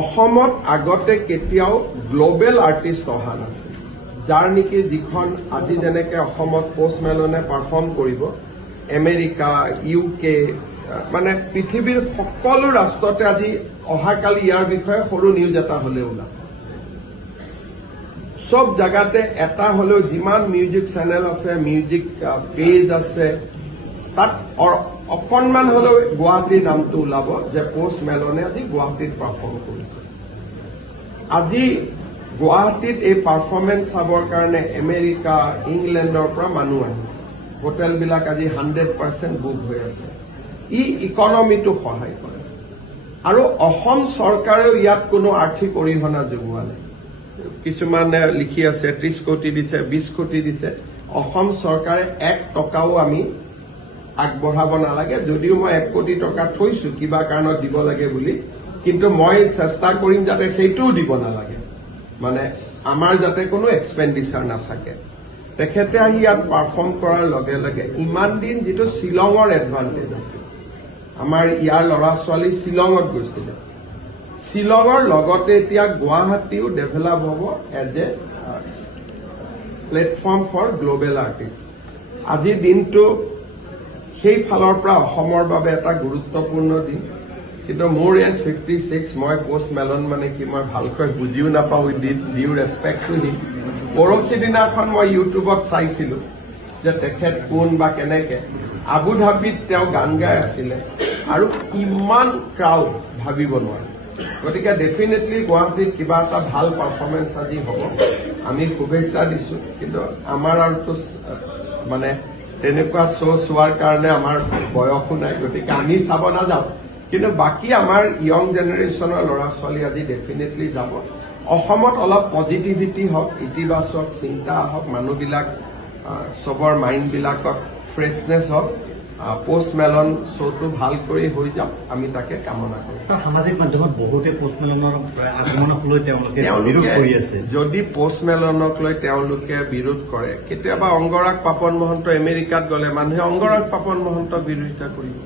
অসমত আগতে কেতিয়াও গ্লোবেল আৰ্টিষ্ট অহা নাছিল যাৰ নেকি যিখন আজি যেনেকে অসমত পোষ্ট মেলনে পাৰফৰ্ম কৰিব আমেৰিকা ইউকে মানে পৃথিৱীৰ সকলো ৰাষ্ট্ৰতে আজি অহাকালি ইয়াৰ বিষয়ে সৰু নিউজ এটা হলে ওলা সব জায়গাতে এটা হলেও যিমান মিউজিক চেনেল আছে মিউজিক পেজ আছে তাত অকণমান হলেও গুৱাহাটীৰ নামটো ওলাব যে পোষ্ট মেলনে আজি গুৱাহাটীত পাৰফৰ্ম কৰিছে আজি গুৱাহাটীত এই পাৰফৰ্মেন্স চাবৰ কাৰণে আমেৰিকা ইংলেণ্ডৰ পৰা মানুহ আহিছে হোটেল বিলাক আজি 100% বুক হৈ আছে ই ইকনমিটো সহায় কৰে আৰু অসম চৰকাৰেও ইয়াত কোনো আৰ্থিক অৰিহণা যোগোৱা নাই কিছুমানে লিখি আছে 30 কোটি দিছে 20 কোটি দিছে অসম চৰকাৰে 1 টকাও আমি আগবঢ়াব নালাগে যদিও মই 1 কোটি টকা থৈছো কিবা কাৰণত দিব লাগে বুলি কিন্তু মই চেষ্টা কৰিম যাতে সেইটোও দিব নালাগে মানে আমাৰ যাতে কোনো এক্সপেন্ডিচাৰ নাথাকে তেখেতে আহি ইয়াত পাৰফৰ্ম কৰাৰ লগে লগে ইমান দিন যেটো শিলঙৰ এডভান্টেজ আছে আমাৰ ইয়াৰ লৰা ছোৱালী শিলঙত গৈছিল শিলঙৰ লগতে এতিয়া গুৱাহাটীও ডেভেলপ হ'ব as a platform for global artist আজিৰ দিনটো সেই ফালৰ পৰা অসমৰ বাবে এটা গুৰুত্বপূৰ্ণ দিন কিন্তু মোৰ এজ 56 মই পোষ্ট মেলন মানে কি মই ভালকৈ বুজিও নাপাওঁ ডিউ ৰেসপেক্ট টু হিম পৰখি দিনাখন মই ইউটিউবত চাইছিলো যে তেখেত কোন বা কেনেকে আবু ধাবিত তেওঁ গান গাই আছিলে আৰু ইমান ক্ৰাউড ভাবিব নোৱাৰে গতিকে ডেফিনেটলি গুৱাহাটীত কিবা এটা ভাল পাৰফৰ্মেন্স আজি হ'ব আমি শুভেচ্ছা দিছো কিন্তু আমাৰ আৰু তো মানে তেনেকুৱা চোৱাৰ কাৰণে আমাৰ বয়সো নাই গতিকে আমি চাব নাযাওঁ কিন্তু বাকি আমাৰ ইয়ং জেনেৰেশ্যনৰ ল'ৰা ছোৱালী আজি ডেফিনেটলি যাব অসমত অলপ পজিটিভিটি হওক ইতিবাচক চিন্তা হওক মানুহবিলাক সবৰ মাইণ্ড বিলাকত ফ্ৰেছনেছ হওক পোষ্ট মেলন শ্ব'টো ভাল কৰি হৈ যাওক আমি তাকে কামনা কৰোঁ সামাজিক মাধ্যমত বহুতে পোষ্ট মেলনৰ আগমনক লৈ তেওঁলোকে বিৰোধ কৰি আছে যদি পোষ্ট মেলনক লৈ তেওঁলোকে বিৰোধ কৰে কেতিয়াবা অংগৰাগ পাপন মহন্ত আমেৰিকাত গলে মানুহে অংগৰাগ পাপন মহন্তক বিৰোধিতা কৰিব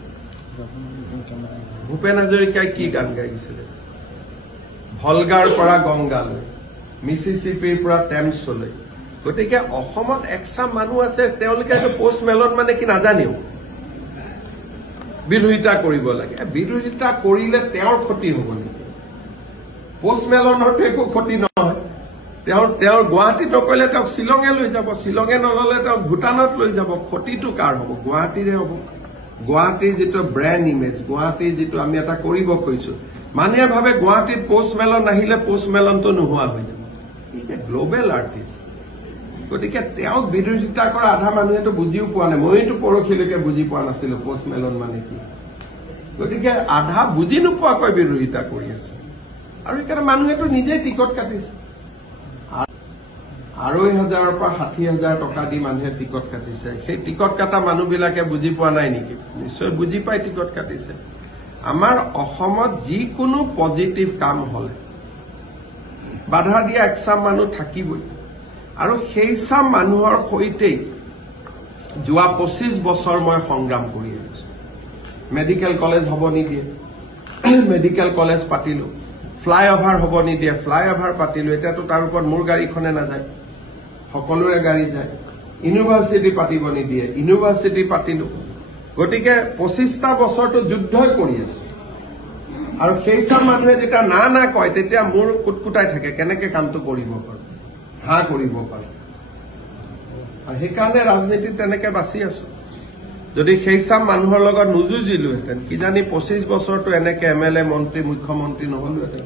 ভূপেন হাজৰিকাই কি গান গাইছিলে ভলগাৰ পৰা গংগালৈ মিছিছিপিৰ পৰা টেমছলৈ গতিকে অসমত একচাম মানুহ আছে তেওঁলোকে পোষ্ট মেলন মানে কি নাজানিও বিৰোধিতা কৰিব লাগে বিৰোধিতা কৰিলে তেওঁৰ ক্ষতি হ'ব নেকি পোষ্ট মেলনৰটো একো ক্ষতি নহয় তেওঁৰ গুৱাহাটীত নকৰিলে তেওঁক শ্বিলঙে লৈ যাব শ্বিলঙে নললে তেওঁক ভূটানত লৈ যাব ক্ষতিটো কাৰ হ'ব গুৱাহাটীৰে হ'ব গুৱাহাটীৰ যিটো ব্ৰেণ্ড ইমেজ গুৱাহাটীৰ যিটো আমি এটা কৰিব খুজিছো মানুহে ভাবে গুৱাহাটীত পোষ্ট মেলন আহিলে পোষ্ট মেলনটো নোহোৱা হৈ যাব গ্লোবেল আৰ্টিষ্ট গতিকে তেওঁক বিৰোধিতা কৰা আধা মানুহেতো বুজিও পোৱা নাই মইতো পৰখিলৈকে বুজি পোৱা নাছিলো পোষ্ট মেলন মানে কি গতিকে আধা বুজি নোপোৱাকৈ বিৰোধিতা কৰি আছে আৰু সেইকাৰণে মানুহেতো নিজেই টিকট কাটিছে 6,500 পৰা 60,000 টকা দি মানুহে টিকট কাটিছে সেই টিকট কাটা মানুহবিলাকে বুজি পোৱা নাই নেকি নিশ্চয় বুজি পাই টিকট কাটিছে আমাৰ অসমত যিকোনো পজিটিভ কাম হলে বাধা দিয়া একচাম মানুহ থাকিবই আৰু সেই চাম মানুহৰ সৈতেই যোৱা 25 বছৰ মই সংগ্ৰাম কৰি আহিছো মেডিকেল কলেজ হ'ব নিদিয়ে মেডিকেল কলেজ পাতিলো ফ্লাইঅভাৰ হ'ব নিদিয়ে ফ্লাইঅভাৰ পাতিলো এতিয়াতো তাৰ ওপৰত মোৰ গাড়ীখনে নাযায় সকলোৰে গাড়ী যায় ইউনিভাৰ্চিটি পাতিব নিদিয়ে ইউনিভাৰ্চিটি পাতিলো গতিকে 25টা বছৰটো যুদ্ধই কৰি আছো আৰু সেই চাম মানুহে যেতিয়া না কয় তেতিয়া মোৰ কুটকুটাই থাকে কেনেকে কামটো কৰিব পাৰো হা কৰিব পাৰো আৰু সেইকাৰণে ৰাজনীতিত তেনেকে বাছি আছো যদি সেই চাম মানুহৰ লগত নুজুজিলোহেঁতেন কিজানি 25 বছৰটো এনেকে এমএলএ মন্ত্ৰী মুখ্যমন্ত্ৰী নহলোহেঁতেন